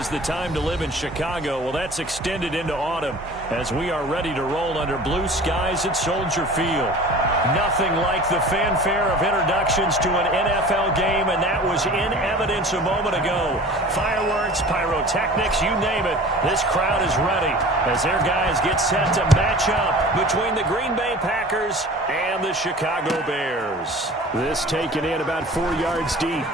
is the time to live in Chicago. Well, that's extended into autumn as we are ready to roll under blue skies at Soldier Field. Nothing like the fanfare of introductions to an NFL game, and that was in evidence a moment ago. Fireworks, pyrotechnics, you name it. This crowd is ready as their guys get set to match up between the Green Bay Packers and the Chicago Bears. This taken in about 4 yards deep.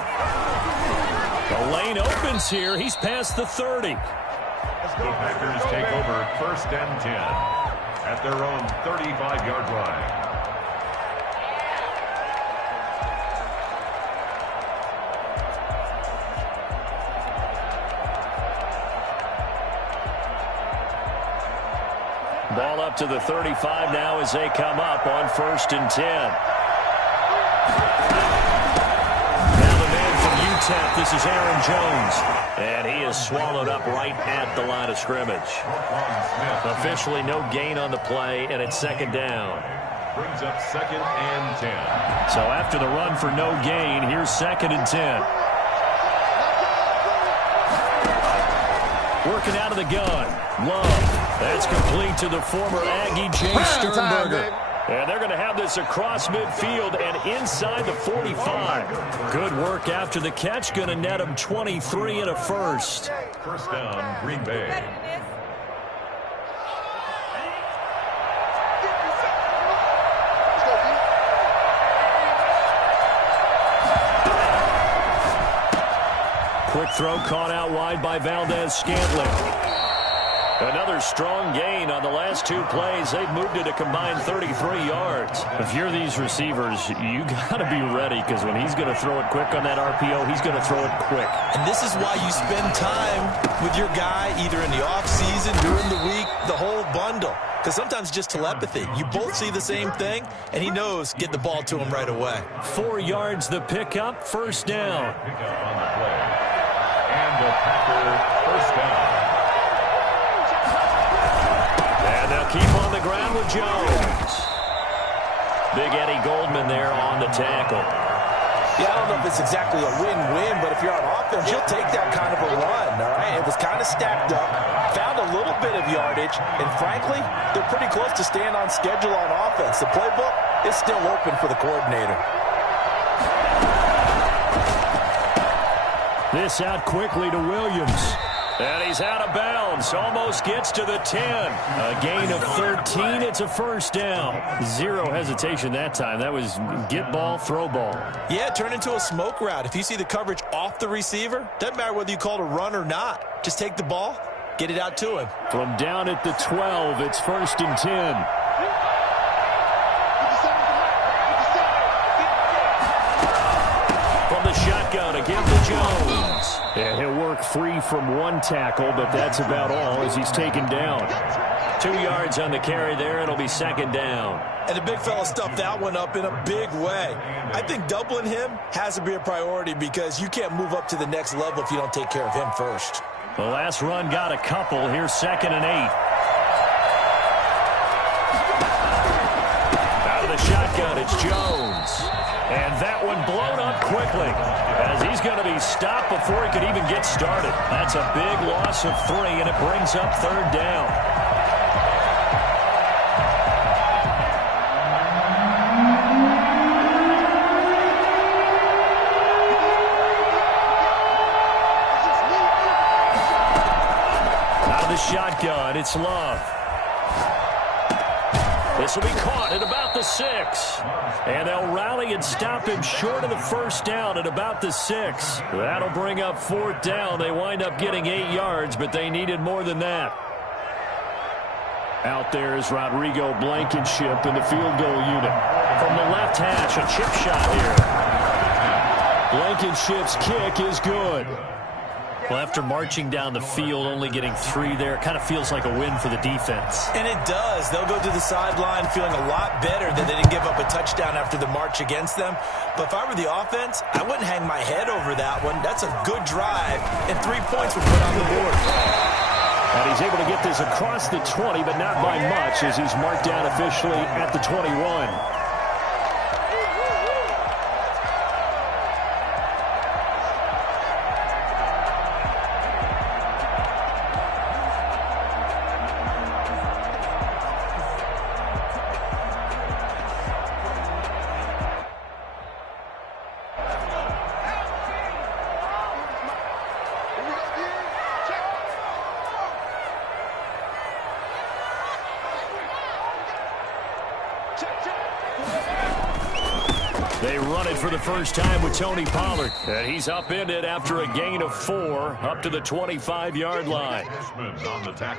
The lane opens here. He's past the 30. The Packers take over 1st and 10 at their own 35-yard line. Ball up to the 35 now as they come up on 1st and 10. Now the man from UTEP, this is Aaron Jones. And he is swallowed up right at the line of scrimmage. Officially no gain on the play, and it's 2nd down. Brings up 2nd and 10. So after the run for no gain, here's 2nd and 10. Working out of the gun. Love. That's complete to the former Aggie, Jay Sternberger. And they're going to have this across midfield and inside the 45. Good work after the catch. Going to net them 23 and a first. 1st down, Green Bay. Quick throw caught out wide by Valdez-Scantling. Another strong gain on the last 2 plays. They've moved it a combined 33 yards. If you're these receivers, you got to be ready because when he's going to throw it quick on that RPO, he's going to throw it quick. And this is why you spend time with your guy either in the offseason, during the week, the whole bundle. Because sometimes just telepathy. You both see the same thing, and he knows get the ball to him right away. 4 yards the pickup, 1st down. Pickup on the play. And the Packer 1st down. And they'll keep on the ground with Jones. Big Eddie Goldman there on the tackle. Yeah, I don't know if it's exactly a win-win, but if you're on offense, you'll take that kind of a run, all right? It was kind of stacked up, found a little bit of yardage, and frankly, they're pretty close to staying on schedule on offense. The playbook is still open for the coordinator. This out quickly to Williams. And he's out of bounds. Almost gets to the 10. A gain of 13. It's a 1st down. Zero hesitation that time. That was get ball, throw ball. Yeah, turn into a smoke route. If you see the coverage off the receiver, doesn't matter whether you call it a run or not. Just take the ball, get it out to him. From down at the 12, it's 1st and 10. From the shotgun again to Jones. And he'll work free from 1 tackle, but that's about all as he's taken down. 2 yards on the carry there. It'll be 2nd down. And the big fella stuffed that one up in a big way. I think doubling him has to be a priority because you can't move up to the next level if you don't take care of him first. The last run got a couple. Here's 2nd and 8. Out of the shotgun, it's Jones. And that one blown up quickly as he's going to be stopped before he could even get started. That's a big loss of 3, and it brings up 3rd down. Out of the shotgun, it's Love. This will be caught at about the 6. And they'll rally and stop him short of the 1st down at about the 6. That'll bring up 4th down. They wind up getting 8 yards, but they needed more than that. Out there is Rodrigo Blankenship in the field goal unit. From the left hash, a chip shot here. Blankenship's kick is good. Well, after marching down the field, only getting 3 there, it kind of feels like a win for the defense. And it does. They'll go to the sideline feeling a lot better that they didn't give up a touchdown after the march against them. But if I were the offense, I wouldn't hang my head over that one. That's a good drive, and 3 points would put on the board. And he's able to get this across the 20, but not by much as he's marked down officially at the 21. they run it for the first time with Tony Pollard. And he's upended after a gain of 4 up to the 25-yard line.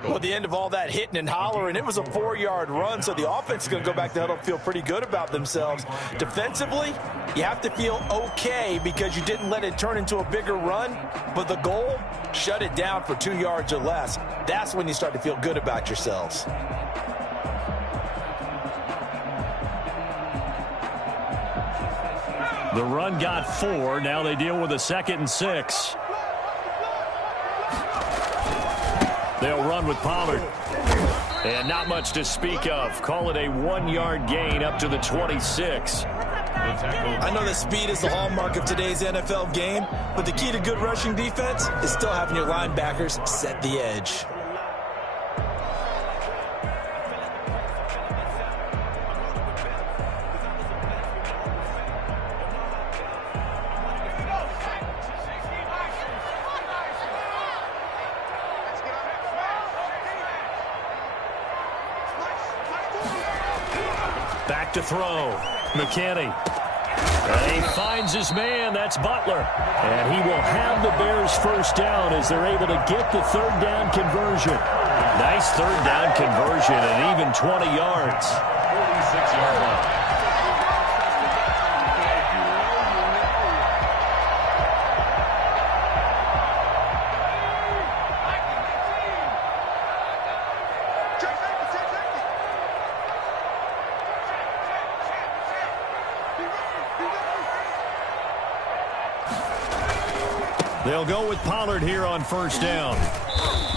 Well, the end of all that hitting and hollering, it was a 4-yard run, so the offense is going to go back to huddle and feel pretty good about themselves. Defensively, you have to feel okay because you didn't let it turn into a bigger run, but the goal, shut it down for 2 yards or less. That's when you start to feel good about yourselves. The run got 4. Now they deal with a 2nd and 6. They'll run with Pollard. And not much to speak of. Call it a 1-yard gain up to the 26. I know that speed is the hallmark of today's NFL game, but the key to good rushing defense is still having your linebackers set the edge. Back to throw. McKinney. And he finds his man. That's Butler. And he will have the Bears first down as they're able to get the 3rd down conversion. Nice 3rd down conversion and even 20 yards. 46-yard line. They'll go with Pollard here on first down.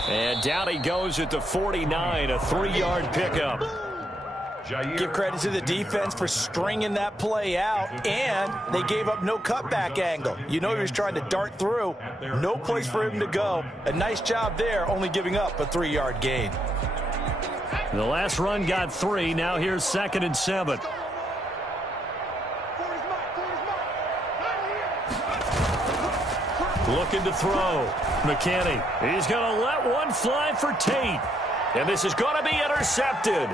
And down he goes at the 49, a 3-yard pickup. Give credit to the defense for stringing that play out, and they gave up no cutback angle. You know he was trying to dart through. No place for him to go. A nice job there, only giving up a 3-yard gain. The last run got 3. Now here's 2nd and 7. Looking to throw. McKinney. He's going to let one fly for Tate. And this is going to be intercepted.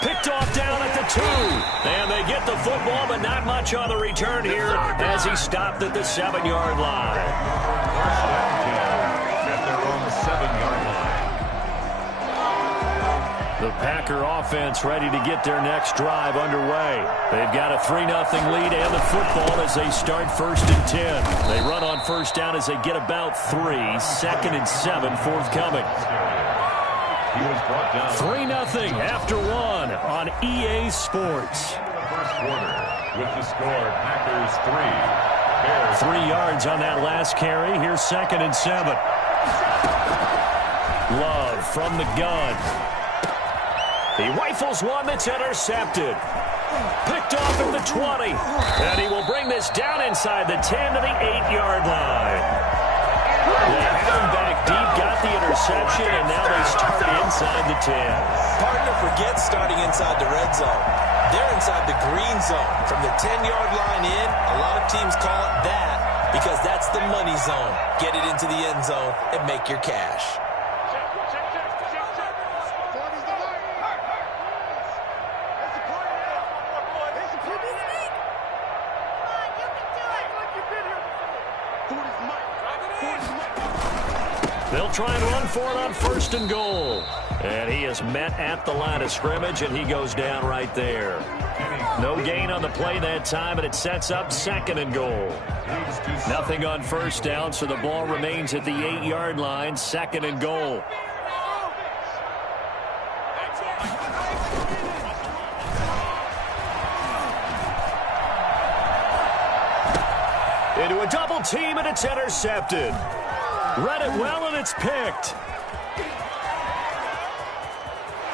Picked off down at the 2. And they get the football, but not much on the return here as he stopped at the 7-yard line. First down, at their own 7-yard line. The Packer offense ready to get their next drive underway. They've got a 3-0 lead and the football as they start 1st and 10. They run on first down as they get about 3. 2nd and 7 forthcoming. He was brought down 3-0 after 1 on EA Sports. first quarter with the score Packers 3, Bears 3 yards on that last carry. Here's 2nd and 7. Love from the gun. He rifles one that's intercepted. Picked off at the 20. And he will bring this down inside the 10 to the 8-yard line. They have him back deep, got the interception, and now they start inside the 10. Partner forgets starting inside the red zone. They're inside the green zone. From the 10-yard line in, a lot of teams call it that because that's the money zone. Get it into the end zone and make your cash. They'll try and run for it on 1st and goal. And he is met at the line of scrimmage, and he goes down right there. No gain on the play that time, and it sets up 2nd and goal. Nothing on first down, so the ball remains at the 8-yard line, 2nd and goal. Into a double team, and it's intercepted. Read it well, and it's picked.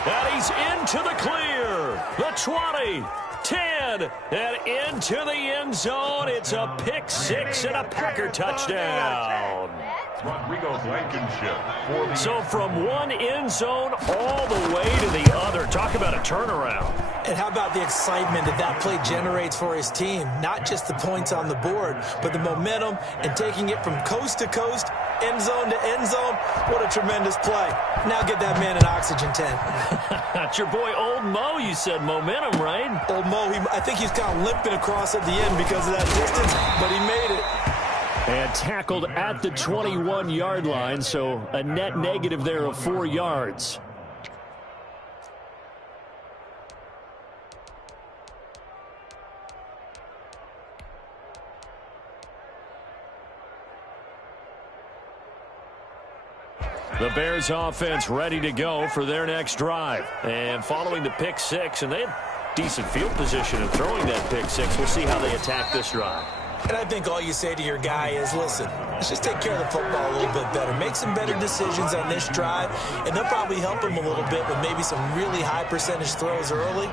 And he's into the clear. The 20, 10, and into the end zone. It's a pick 6 and a Packer touchdown. Rodrigo Blankenship. So from one end zone all the way to the other. Talk about a turnaround. And how about the excitement that that play generates for his team? Not just the points on the board, but the momentum and taking it from coast to coast end zone to end zone. What a tremendous play. Now get that man an oxygen tent. That's your boy Old Mo, you said. Momentum, right? Old Mo, I think he's kind of limping across at the end because of that distance, but he made it. And tackled at the 21-yard line, so a net negative there of 4 yards. The Bears offense ready to go for their next drive. And following the pick six, and they had decent field position in throwing that pick six. We'll see how they attack this drive. And I think all you say to your guy is, listen, let's just take care of the football a little bit better. Make some better decisions on this drive, and they'll probably help him a little bit with maybe some really high percentage throws early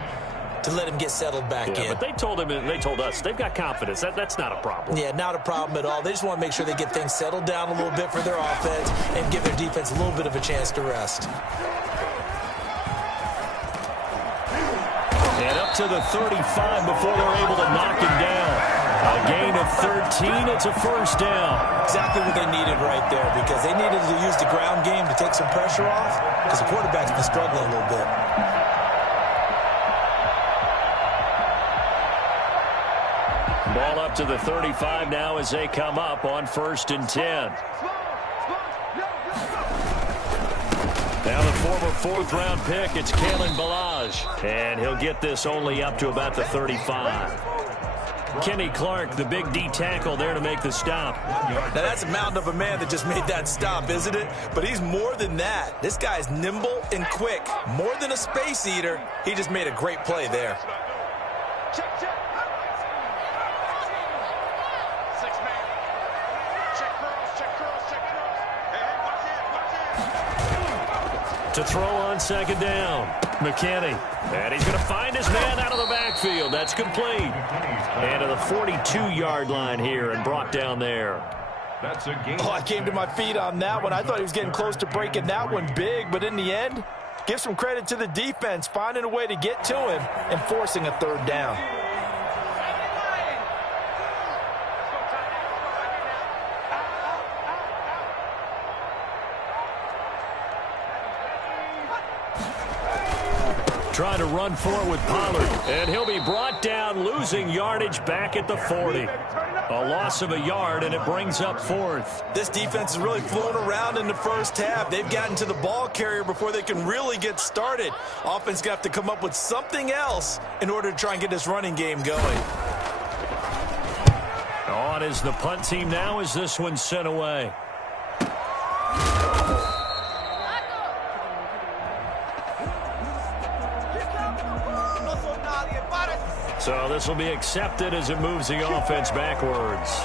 to let him get settled back in. But they told him and they told us they've got confidence. That's not a problem. Yeah, not a problem at all. They just want to make sure they get things settled down a little bit for their offense and give their defense a little bit of a chance to rest. And up to the 35 before they're able to knock him down. A gain of 13. It's a first down. Exactly what they needed right there, because they needed to use the ground game to take some pressure off, because the quarterback's been struggling a little bit. Ball up to the 35 now as they come up on 1st and 10. Now the former 4th-round pick, it's Kalen Ballage. And he'll get this only up to about the 35. Kenny Clark, the big D tackle there to make the stop. Now that's a mountain of a man that just made that stop, isn't it? But he's more than that. This guy's nimble and quick. More than a space eater. He just made a great play there. To throw on 2nd down, McKinney. And he's going to find his man out of the backfield. That's complete. And to the 42-yard line here and brought down there. That's a gain. Oh, I came to my feet on that one. I thought he was getting close to breaking that one big, but in the end, give some credit to the defense, finding a way to get to him and forcing a 3rd down. Trying to run for it with Pollard. And he'll be brought down, losing yardage back at the 40. A loss of a yard, and it brings up 4th. This defense is really flown around in the first half. They've gotten to the ball carrier before they can really get started. Offense got to come up with something else in order to try and get this running game going. On is the punt team now as this one's sent away. So this will be accepted as it moves the offense backwards.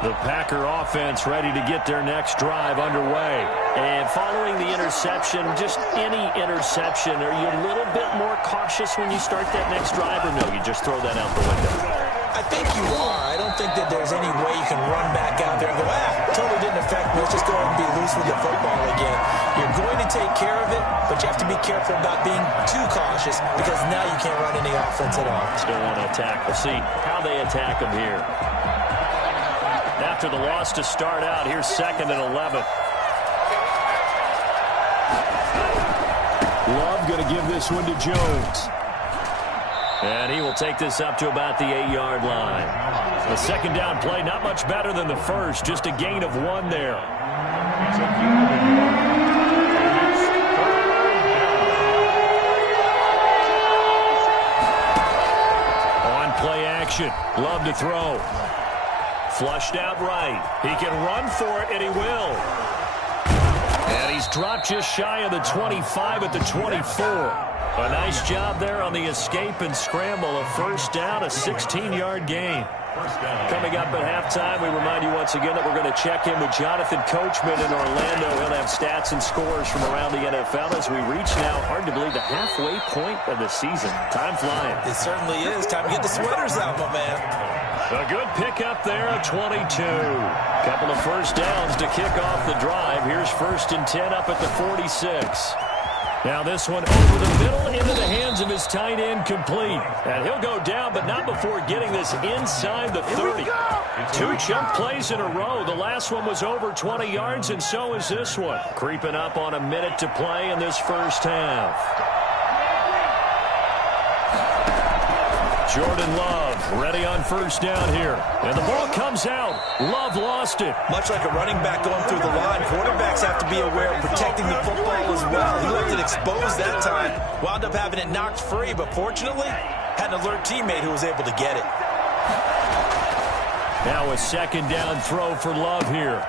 The Packer offense ready to get their next drive underway. And following the interception, just any interception, are you a little bit more cautious when you start that next drive, or no, you just throw that out the window? I think you are. I don't think that there's any way you can run back out there and go, totally didn't affect me. Let's just go ahead and be loose with the football again. You're going to take care of it, but you have to be careful about being too cautious because now you can't run any offense at all. Still want to attack. We'll see how they attack them here. After the loss to start out, here's 2nd and 11. Love going to give this one to Jones. And he will take this up to about the 8-yard line. The second down play, not much better than the first, just a gain of 1 there. On play action, Love to throw. Flushed out right. He can run for it, and he will. And he's dropped just shy of the 25 at the 24. A nice job there on the escape and scramble. A first down, a 16-yard gain. Coming up at halftime, we remind you once again that we're going to check in with Jonathan Coachman in Orlando. He'll have stats and scores from around the NFL as we reach now, hard to believe, the halfway point of the season. Time flying. It certainly is. Time to get the sweaters out, my man. A good pickup there, a 22. Couple of first downs to kick off the drive. Here's 1st and 10 up at the 46. Now this one over the middle into the hands of his tight end, complete. And he'll go down, but not before getting this inside the 30. 2 chunk plays in a row. The last one was over 20 yards, and so is this one. Creeping up on a minute to play in this first half. Jordan Love ready on first down here. And the ball comes out. Love lost it. Much like a running back going through the line, quarterbacks have to be aware of protecting the football as well. He left it exposed that time. Wound up having it knocked free, but fortunately, had an alert teammate who was able to get it. Now a second down throw for Love here.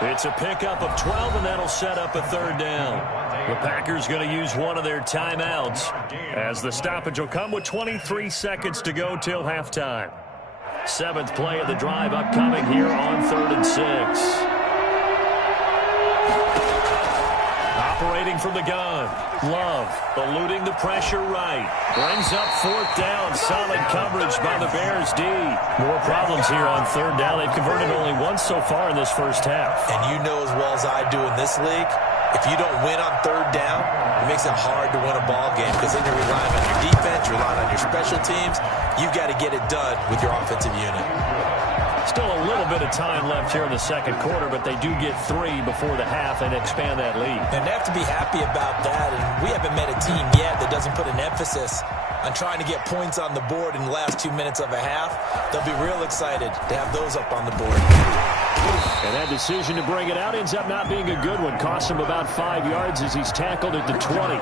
It's a pickup of 12, and that'll set up a 3rd down. The Packers going to use one of their timeouts as the stoppage will come with 23 seconds to go till halftime. 7th play of the drive upcoming here on 3rd and 6. Operating from the gun. Love eluding the pressure right. Brings up 4th down. Solid coverage by the Bears D. More problems here on 3rd down. They've converted only once so far in this first half. And you know as well as I do in this league, if you don't win on 3rd down, it makes it hard to win a ball game because then you're relying on your defense, you're relying on your special teams. You've got to get it done with your offensive unit. Still a little bit of time left here in the second quarter, but they do get 3 before the half and expand that lead. And they have to be happy about that, and we haven't met a team yet that doesn't put an emphasis on trying to get points on the board in the last 2 minutes of a half. They'll be real excited to have those up on the board. And that decision to bring it out ends up not being a good one. Costs him about 5 yards as he's tackled at the 20.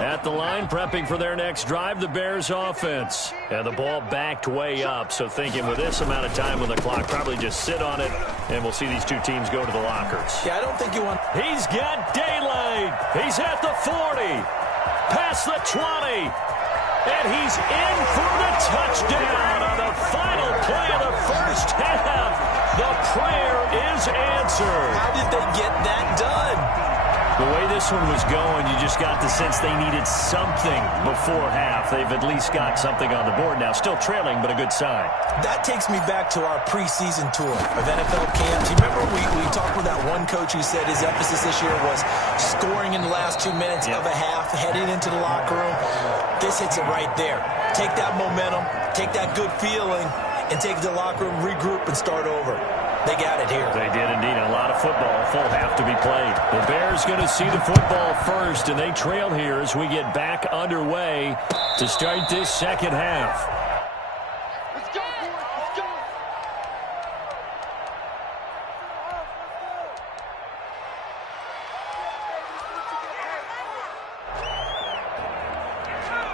At the line, prepping for their next drive, the Bears offense. And the ball backed way up, so thinking with this amount of time on the clock, probably just sit on it, and we'll see these two teams go to the lockers. Yeah, I don't think you want... He's got daylight. He's at the 40, past the 20, and he's in for the touchdown on the final play of the first half. The prayer is answered. How did they get that done? The way this one was going, you just got the sense they needed something before half. They've at least got something on the board now. Still trailing, but a good sign. That takes me back to our preseason tour of NFL camps. You remember we talked with that one coach who said his emphasis this year was scoring in the last 2 minutes of a half, heading into the locker room. This hits it right there. Take that momentum, take that good feeling, and take it to the locker room, regroup, and start over. They got it here. They did indeed. A lot of football, full half to be played. The Bears going to see the football first, and they trail here as we get back underway to start this second half. Let's go, boys. Let's go.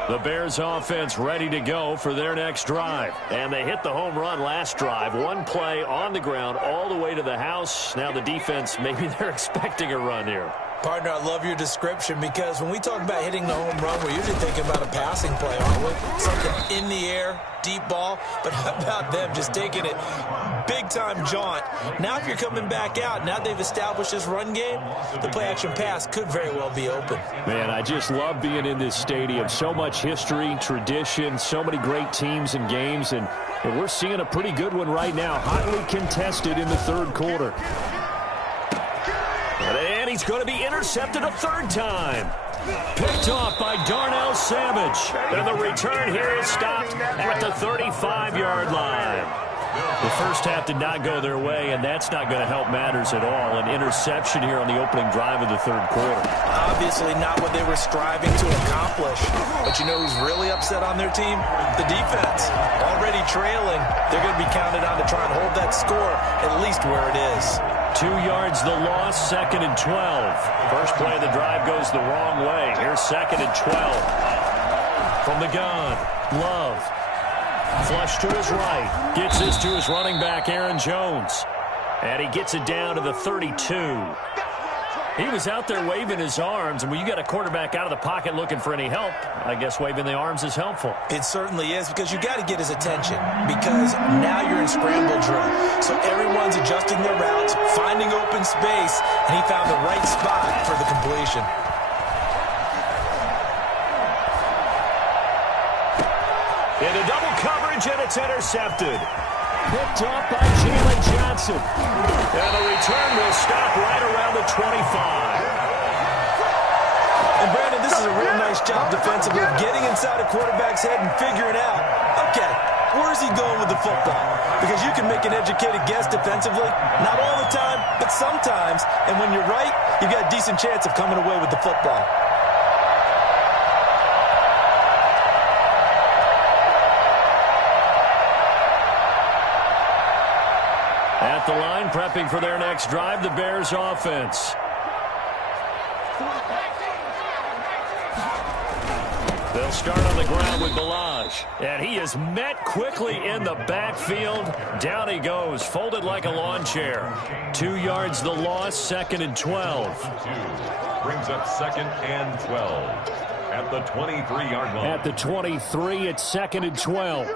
The Bears offense ready to go for their next drive. And they hit the home run last drive. One play on the ground all the way to the house. Now the defense, maybe they're expecting a run here. Partner, I love your description because when we talk about hitting the home run, we're usually thinking about a passing play, aren't we? Something in the air, deep ball. But how about them just taking it big-time jaunt? Now if you're coming back out, now they've established this run game, the play-action pass could very well be open. Man, I just love being in this stadium. So much history, tradition, so many great teams and games, and we're seeing a pretty good one right now, hotly contested in the third quarter. And he's going to be intercepted a third time. Picked off by Darnell Savage. And the return here is stopped at the 35-yard line. The first half did not go their way, and that's not going to help matters at all. An interception here on the opening drive of the third quarter. Obviously not what they were striving to accomplish. But you know who's really upset on their team? The defense. Already trailing. They're going to be counted on to try and hold that score at least where it is. 2 yards the loss, 2nd and 12. First play of the drive goes the wrong way. Here's 2nd and 12. From the gun, Love. Flush to his right. Gets this to his running back, Aaron Jones. And he gets it down to the 32. He was out there waving his arms, and when you got a quarterback out of the pocket looking for any help, I guess waving the arms is helpful. It certainly is, because you got to get his attention, because now you're in scramble drill. So everyone's adjusting their routes, finding open space, and he found the right spot for the completion. Into double coverage, and it's intercepted. Picked off by Jalen Johnson. And the return will stop right around the 25. And Brandon, this is a real nice job defensively of getting inside a quarterback's head and figuring out, okay, where's he going with the football? Because you can make an educated guess defensively, not all the time, but sometimes. And when you're right, you've got a decent chance of coming away with the football. At the line, prepping for their next drive, the Bears offense. They'll start on the ground with Balaj. And he is met quickly in the backfield. Down he goes, folded like a lawn chair. 2 yards the loss, 2nd and 12. Brings up 2nd and 12 at the 23-yard line. At the 23, it's 2nd and 12.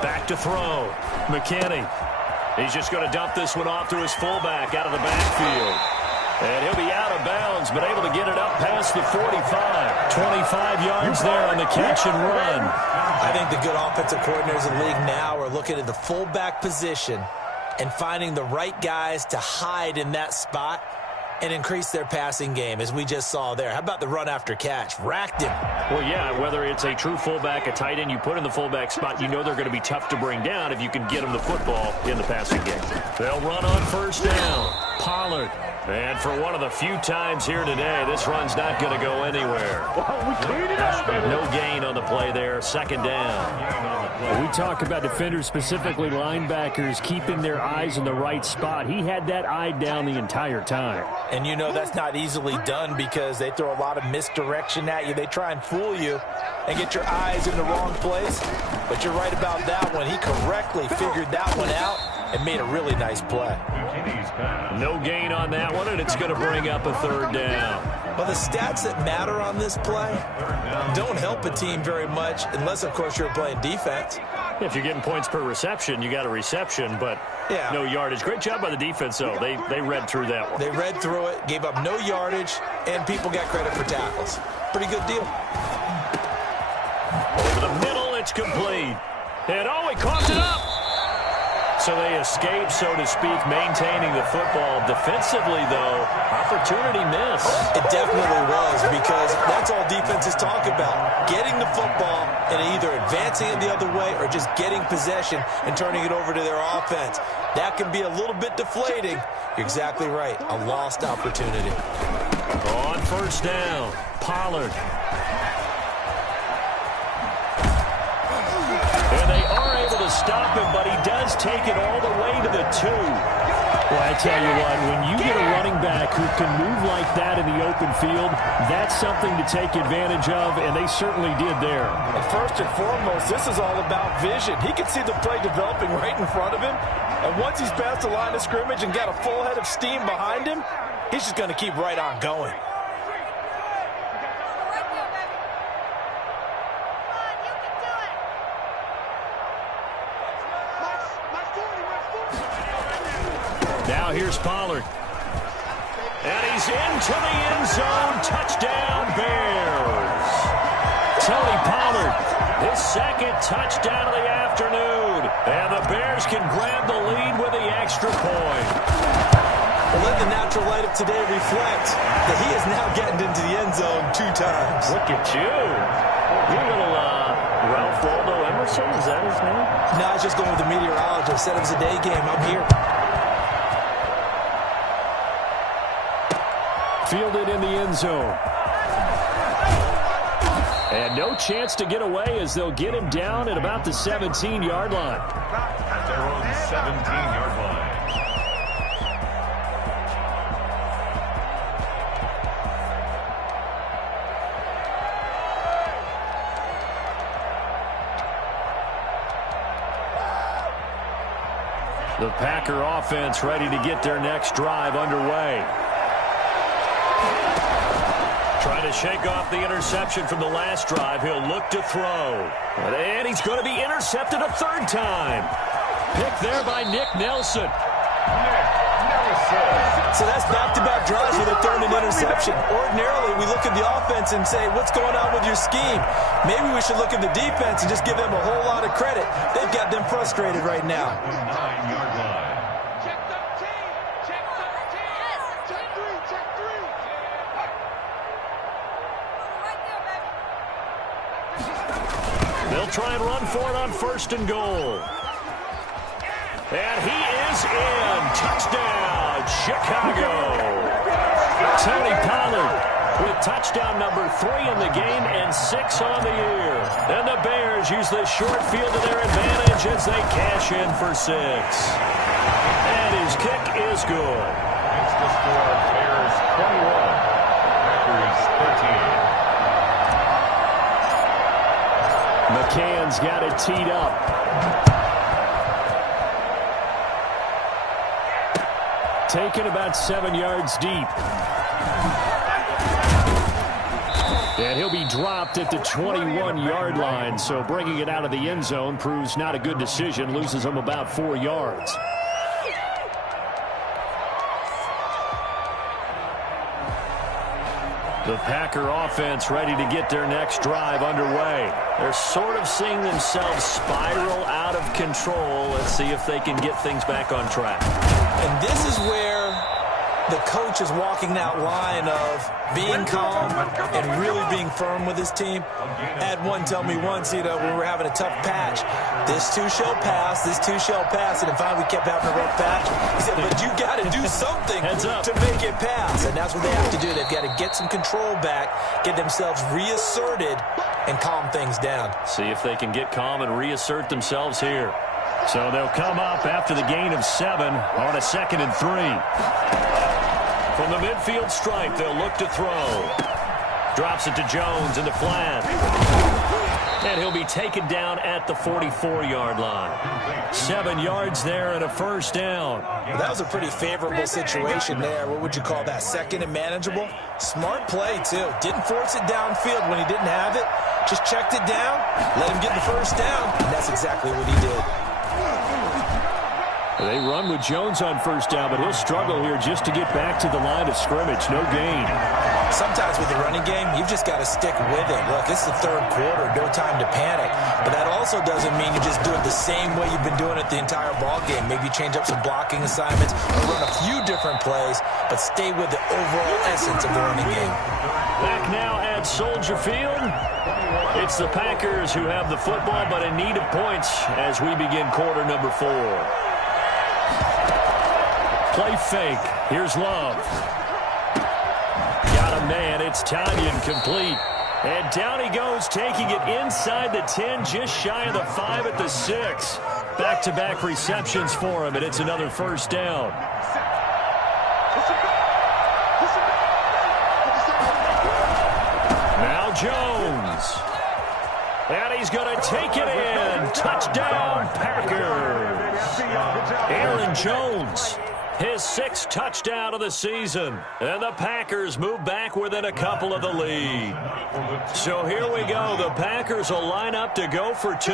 Back to throw. McKinney. He's just going to dump this one off to his fullback out of the backfield. And he'll be out of bounds, but able to get it up past the 45. 25 yards there on the catch and run. I think the good offensive coordinators in the league now are looking at the fullback position and finding the right guys to hide in that spot and increase their passing game, as we just saw there. How about the run after catch? Racked him. Well, yeah, whether it's a true fullback, a tight end you put in the fullback spot, you know they're going to be tough to bring down if you can get them the football in the passing game. They'll run on first down. Pollard. And for one of the few times here today, this run's not going to go anywhere. No gain on the play there. 2nd down. We talk about defenders, specifically linebackers, keeping their eyes in the right spot. He had that eye down the entire time. And you know that's not easily done because they throw a lot of misdirection at you. They try and fool you and get your eyes in the wrong place. But you're right about that one. He correctly figured that one out and made a really nice play. No gain on that one, and it's going to bring up a 3rd down. Well, the stats that matter on this play don't help a team very much unless, of course, you're playing defense. If you're getting points per reception, you got a reception, but no yardage. Great job by the defense, though. They read through that one. They read through it, gave up no yardage, and people got credit for tackles. Pretty good deal. Over the middle, it's complete. And he coughed it up. So they escape, so to speak, maintaining the football. Defensively, though, opportunity missed. It definitely was, because that's all defenses talk about. Getting the football and either advancing it the other way or just getting possession and turning it over to their offense. That can be a little bit deflating. You're exactly right. A lost opportunity. On first down, Pollard. And they are able to stop him, but he does take it all the way to the 2. Well, I tell you what, when you get a running back who can move like that in the open field, that's something to take advantage of, and they certainly did there. And first and foremost, this is all about vision. He can see the play developing right in front of him, and once he's past the line of scrimmage and got a full head of steam behind him, he's just going to keep right on going. Now here's Pollard. And he's into the end zone. Touchdown, Bears. Tony Pollard, his second touchdown of the afternoon. And the Bears can grab the lead with the extra point. Well, let the natural light of today reflect that he is now getting into the end zone 2 times. Look at you. You're a little Ralph Waldo Emerson, is that his name? No, I was just going with the meteorologist. Said it was a day game. I'm here. Fielded in the end zone. And no chance to get away as they'll get him down at about the 17-yard line. At their own 17-yard line. The Packer offense ready to get their next drive underway. Trying to shake off the interception from the last drive. He'll look to throw. And he's going to be intercepted a 3rd time. Picked there by Nick Nelson. So that's back-to-back drives with a 3rd and interception. Ordinarily, we look at the offense and say, what's going on with your scheme? Maybe we should look at the defense and just give them a whole lot of credit. They've got them frustrated right now. 9-yard line. Check 13. Check 13. Check 3. Check 3. They'll try and run for it on 1st and goal. And he is in. Touchdown, Chicago. Tony Pollard with touchdown number 3 in the game and 6 on the year. And the Bears use the short field to their advantage as they cash in for 6. And his kick is good. Makes the score Bears 21. Packers 13. McCann's got it teed up. Taken about 7 yards deep. And he'll be dropped at the 21-yard line, so bringing it out of the end zone proves not a good decision, loses him about 4 yards. The Packer offense ready to get their next drive underway. They're sort of seeing themselves spiral out of control. Let's see if they can get things back on track. And this is where the coach is walking that line of being calm and really being firm with his team. I had one tell me once, when we were having a tough patch, this too shall pass, this too shall pass. And finally we kept having a rough patch. He said, but you got to do something to make it pass. And that's what they have to do. They've got to get some control back, get themselves reasserted, and calm things down. See if they can get calm and reassert themselves here. So they'll come up after the gain of 7 on a 2nd and 3. From the midfield stripe, they'll look to throw. Drops it to Jones in the flat. And he'll be taken down at the 44-yard line. 7 yards there and a 1st down. Well, that was a pretty favorable situation there. What would you call that? 2nd and manageable? Smart play, too. Didn't force it downfield when he didn't have it. Just checked it down, let him get the 1st down, and that's exactly what he did. They run with Jones on 1st down, but he'll struggle here just to get back to the line of scrimmage. No gain. Sometimes with the running game, you've just got to stick with it. Look, it's the 3rd quarter, no time to panic. But that also doesn't mean you just do it the same way you've been doing it the entire ball game. Maybe change up some blocking assignments or run a few different plays, but stay with the overall essence of the running game. Back now at Soldier Field. It's the Packers who have the football, but in need of points as we begin quarter number 4. Play fake. Here's Love. Got a man. It's Tanyan complete. And down he goes, taking it inside the 10, just shy of the 5 at the 6. Back-to-back receptions for him, and it's another first down. Now Jones. And he's going to take it in. Touchdown, Packers. Aaron Jones, his 6th touchdown of the season. And the Packers move back within a couple of the lead. So here we go. The Packers will line up to go for 2.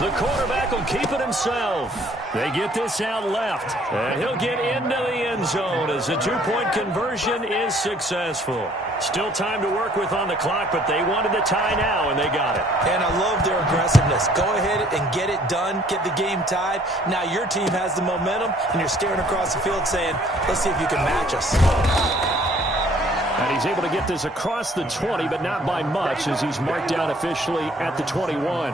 The quarterback will keep it himself. They get this out left. And he'll get into the end zone as the 2-point conversion is successful. Still time to work with on the clock, but they wanted the tie now, and they got it. And I love their aggressiveness. Go ahead and get it done. Get the game tied. Now your team has the momentum, and you're staring across the field saying, let's see if you can match us. And he's able to get this across the 20, but not by much, as he's marked down officially at the 21.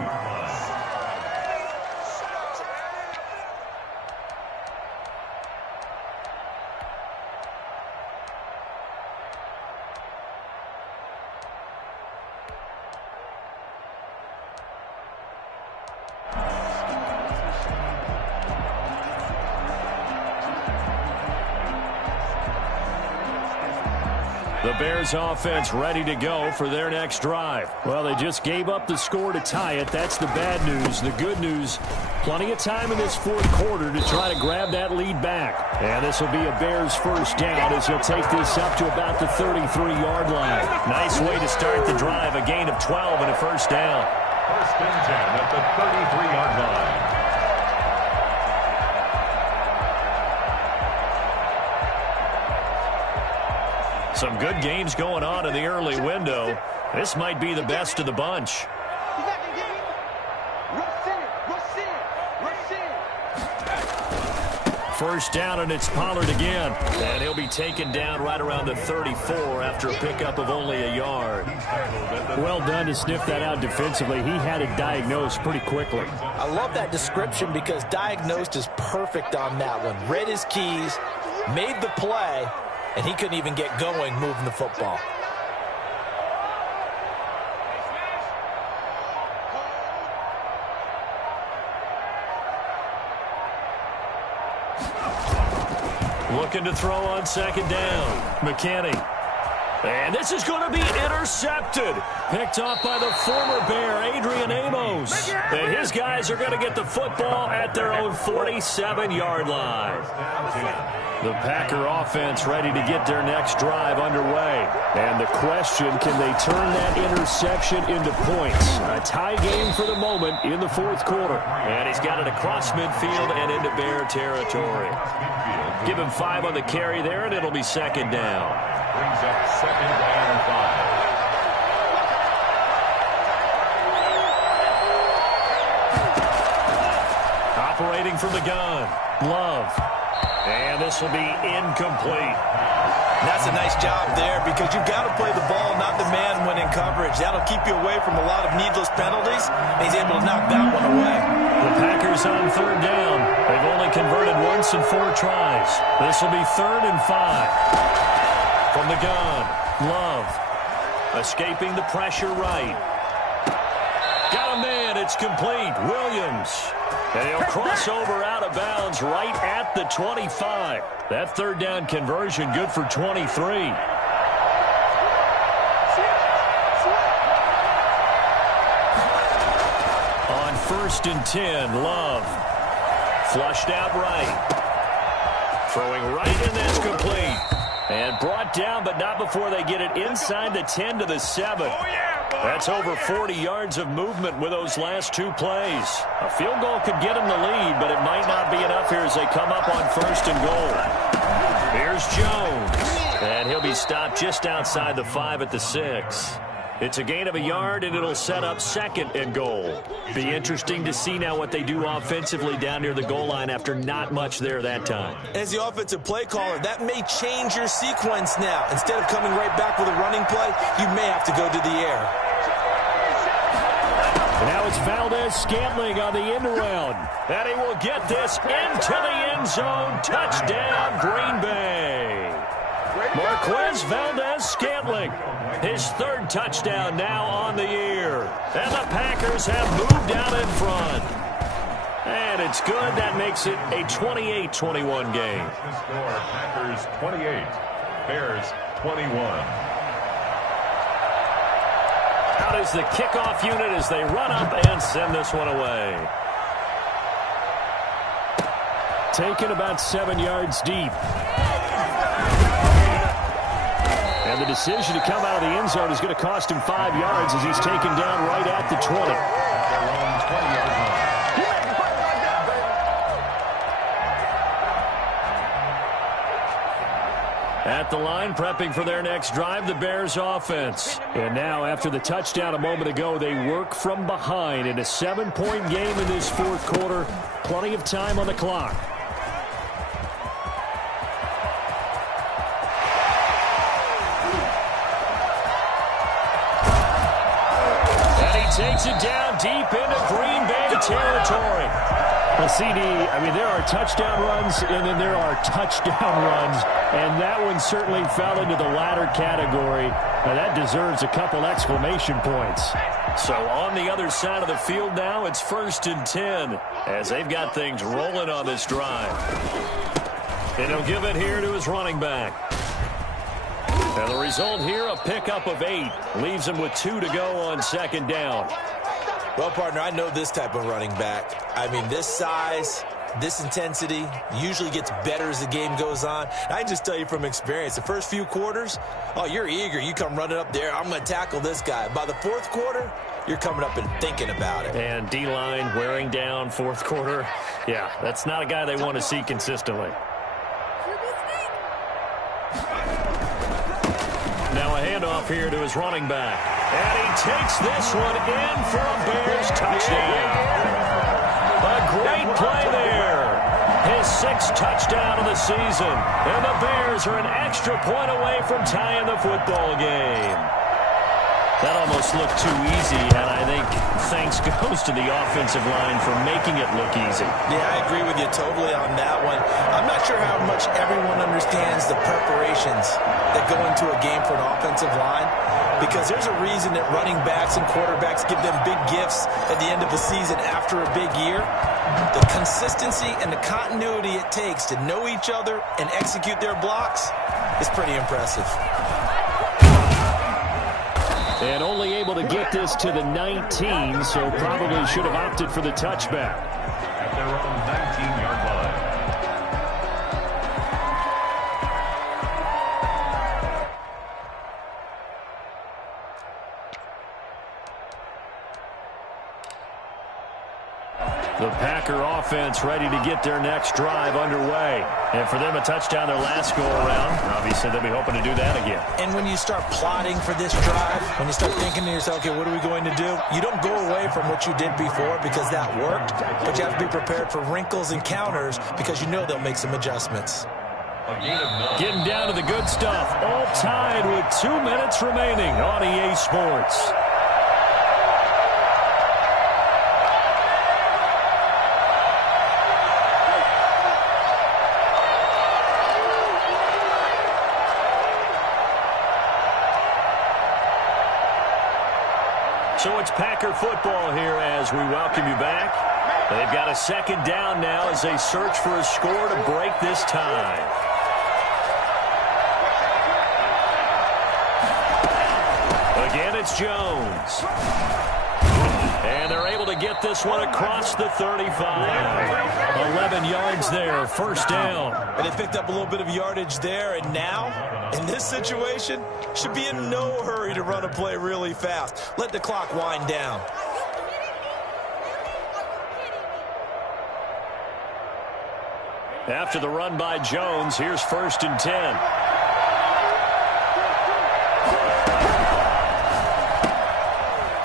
The Bears offense ready to go for their next drive. Well, they just gave up the score to tie it. That's the bad news. The good news, plenty of time in this 4th quarter to try to grab that lead back. And this will be a Bears first down as he'll take this up to about the 33-yard line. Nice way to start the drive, a gain of 12 and a first down. First and 10 at the 33-yard line. Some good games going on in the early window. This might be the best of the bunch. First down, and it's Pollard again. And he'll be taken down right around the 34 after a pickup of only a yard. Well done to sniff that out defensively. He had it diagnosed pretty quickly. I love that description because diagnosed is perfect on that one. Read his keys, made the play, and he couldn't even get going moving the football. Looking to throw on second down. McKinney. And this is going to be intercepted. Picked off by the former Bear, Adrian Amos. And his guys are going to get the football at their own 47-yard line. The Packer offense ready to get their next drive underway. And the question, can they turn that interception into points? A tie game for the moment in the 4th quarter. And he's got it across midfield and into Bear territory. Give him 5 on the carry there, and it'll be second down. Brings up second and 5. Operating from the gun, Love. And this will be incomplete. That's a nice job there because you've got to play the ball, not the man when in coverage. That'll keep you away from a lot of needless penalties, and he's able to knock that one away. The Packers on third down. They've only converted once in 4 tries. This will be 3rd and 5. From the gun, Love. Escaping the pressure right. Got a man, it's complete. Williams. And he'll cross over out of bounds right at the 25. That third down conversion good for 23. On 1st and 10, Love. Flushed out right. Throwing right, and that's complete. And brought down, but not before they get it inside the 10 to the 7. That's over 40 yards of movement with those last 2 plays. A field goal could get them the lead, but it might not be enough here as they come up on 1st and goal. Here's Jones. And he'll be stopped just outside the 5 at the 6. It's a gain of a yard, and it'll set up 2nd and goal. Be interesting to see now what they do offensively down near the goal line after not much there that time. As the offensive play caller, that may change your sequence now. Instead of coming right back with a running play, you may have to go to the air. And now it's Valdez-Scantling on the end around. And he will get this into the end zone. Touchdown, Green Bay. Marquez Valdez-Scantling, his 3rd touchdown now on the year. And the Packers have moved out in front. And it's good. That makes it a 28-21 game. The score, Packers 28, Bears 21. Out is the kickoff unit as they run up and send this one away. Taken about 7 yards deep. And the decision to come out of the end zone is going to cost him 5 yards as he's taken down right at the 20. Their own 20-yard line. At the line, prepping for their next drive, the Bears offense. And now, after the touchdown a moment ago, they work from behind in a 7-point game in this fourth quarter. Plenty of time on the clock. And he takes it down deep into Green Bay territory. Well, CD, I mean, there are touchdown runs, and then there are touchdown runs, and that one certainly fell into the latter category. Now, that deserves a couple exclamation points. So on the other side of the field now, it's 1st and 10, as they've got things rolling on this drive. And he'll give it here to his running back. And the result here, a pickup of 8. Leaves him with 2 to go on 2nd down. Well, partner, I know this type of running back. I mean, this size, this intensity usually gets better as the game goes on. I can just tell you from experience, the first few quarters, oh, you're eager. You come running up there, I'm going to tackle this guy. By the fourth quarter, you're coming up and thinking about it. And D-line wearing down fourth quarter. Yeah, that's not a guy they want to see consistently. Now a handoff here to his running back. And he takes this one in for a Bears touchdown. A great play there. His 6th touchdown of the season. And the Bears are an extra point away from tying the football game. That almost looked too easy, and I think thanks goes to the offensive line for making it look easy. Yeah, I agree with you totally on that one. I'm not sure how much everyone understands the preparations that go into a game for an offensive line, because there's a reason that running backs and quarterbacks give them big gifts at the end of the season after a big year. The consistency and the continuity it takes to know each other and execute their blocks is pretty impressive. And only able to get this to the 19, so probably should have opted for the touchback. At their own 19-yard line. The Packer offense ready to get their next drive underway. And for them, a touchdown their last go-around. Obviously, they'll be hoping to do that again. And when you start plotting for this drive, when you start thinking to yourself, okay, what are we going to do? You don't go away from what you did before because that worked, but you have to be prepared for wrinkles and counters because you know they'll make some adjustments. Getting down to the good stuff. All tied with 2 minutes remaining on EA Sports. So it's Packer football here as we welcome you back. They've got a 2nd down now as they search for a score to break this tie. Again, it's Jones. And they're able to get this one across the 35. 11 yards there, 1st down. And they picked up a little bit of yardage there, and now, in this situation, should be in no hurry to run a play really fast. Let the clock wind down. After the run by Jones, here's 1st and 10.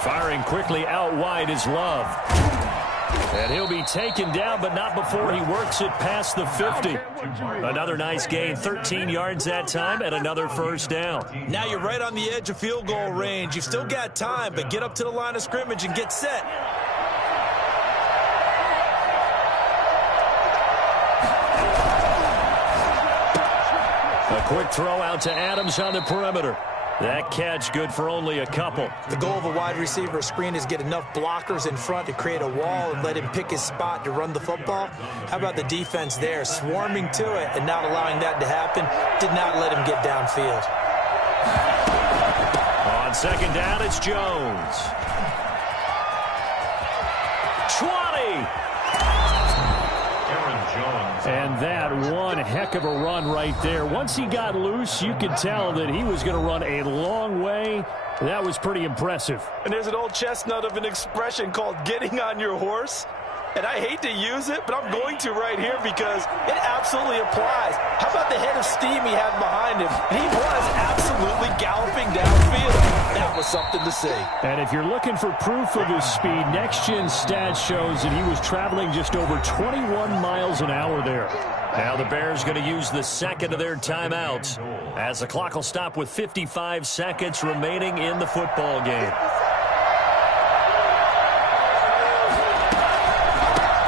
Firing quickly out wide is Love. And he'll be taken down, but not before he works it past the 50. Another nice gain, 13 yards that time, and another 1st down. Now you're right on the edge of field goal range. You've still got time, but get up to the line of scrimmage and get set. A quick throw out to Adams on the perimeter. That catch good for only a couple. The goal of a wide receiver screen is get enough blockers in front to create a wall and let him pick his spot to run the football. How about the defense there, swarming to it and not allowing that to happen? Did not let him get downfield. On second down, it's Jones. 20! And that one heck of a run right there. Once he got loose, you could tell that he was going to run a long way. That was pretty impressive. And there's an old chestnut of an expression called getting on your horse. And I hate to use it, but I'm going to right here because it absolutely applies. How about the head of steam he had behind him? He was absolutely galloping downfield. That was something to see. And if you're looking for proof of his speed, Next Gen Stats shows that he was traveling just over 21 miles an hour there. Now the Bears going to use the second of their timeouts as the clock will stop with 55 seconds remaining in the football game.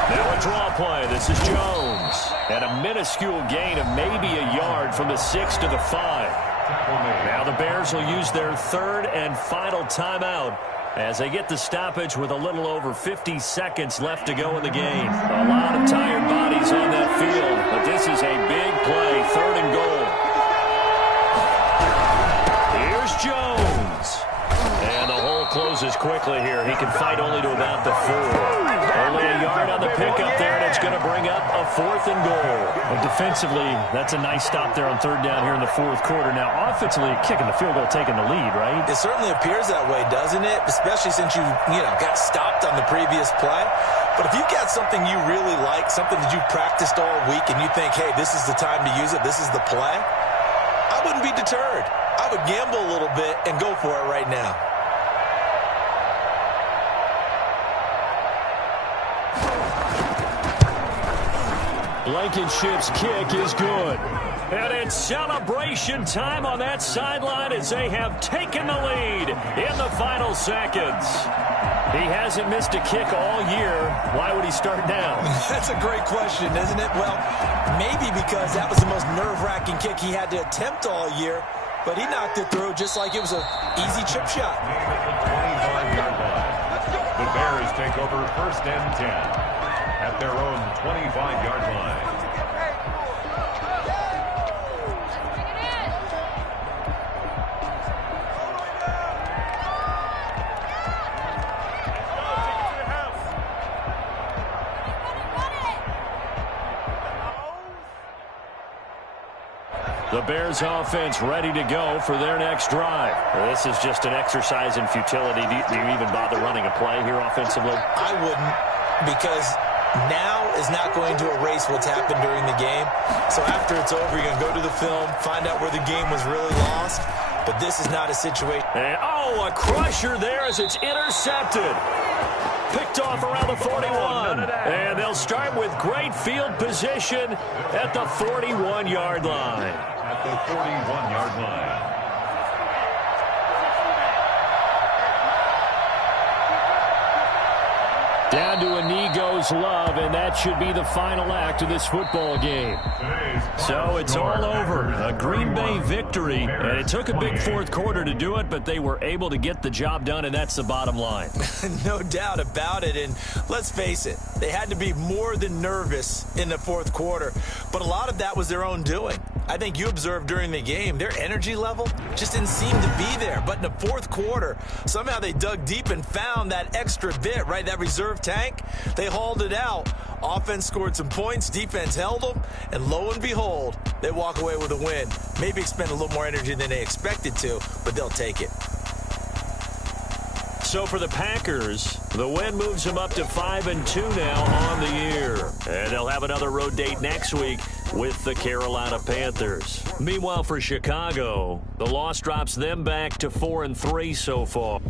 Now a draw play. This is Jones. And a minuscule gain of maybe a yard from the 6 to the 5. Now the Bears will use their third and final timeout as they get the stoppage with a little over 50 seconds left to go in the game. A lot of tired bodies on that field, but this is a big play, third and goal. Here's Jones. And the hole closes quickly here. He can fight only to about the 4. Only a yard on the pickup there, and it's going to bring up a 4th and goal. Well, defensively, that's a nice stop there on third down here in the fourth quarter. Now, offensively, kicking the field goal, taking the lead, right? It certainly appears that way, doesn't it? Especially since you got stopped on the previous play. But if you've got something you really like, something that you've practiced all week, and you think, hey, this is the time to use it, this is the play, I wouldn't be deterred. I would gamble a little bit and go for it right now. Blankenship's kick is good. And it's celebration time on that sideline as they have taken the lead in the final seconds. He hasn't missed a kick all year. Why would he start now? That's a great question, isn't it? Well, maybe because that was the most nerve-wracking kick he had to attempt all year, but he knocked it through just like it was an easy chip shot. 25-yard line. The Bears take over first and 10 at their own 25-yard line. The Bears offense ready to go for their next drive. This is just an exercise in futility. Do you even bother running a play here offensively? I wouldn't, because now is not going to erase what's happened during the game. So after it's over, you're going to go to the film, find out where the game was really lost. But this is not a situation. And, a crusher there as it's intercepted. Picked off around the 41. And they'll start with great field position at the 41-yard line. At the 41-yard line. Down to a knee goes Love, and that should be the final act of this football game. So it's all over. A Green Bay victory, and it took a big fourth quarter to do it, but they were able to get the job done, and that's the bottom line. No doubt about it, and let's face it, they had to be more than nervous in the fourth quarter, but a lot of that was their own doing. I think you observed during the game, their energy level just didn't seem to be there. But in the fourth quarter, somehow they dug deep and found that extra bit, right, that reserve tank. They hauled it out. Offense scored some points, defense held them, and lo and behold, they walk away with a win. Maybe expend a little more energy than they expected to, but they'll take it. So for the Packers, the win moves them up to 5-2 now on the year. And they'll have another road date next week with the Carolina Panthers. Meanwhile, for Chicago, the loss drops them back to 4-3 so far.